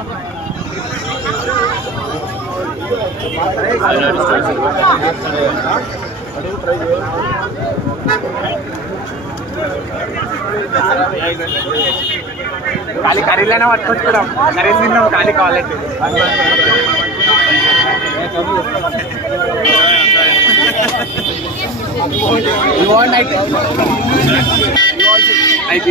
అమ్మాయి ఖాళీ కర్రీలోనే పట్టుకొచ్చుకోవడం కర్రీ తిన్నాం ఖాళీ కావాలంటే అయితే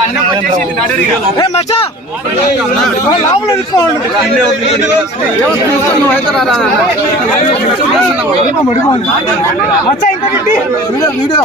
అన్నం వచ్చేసి నడురు మచ్చా మచ్చా ఇంకా వీడియో.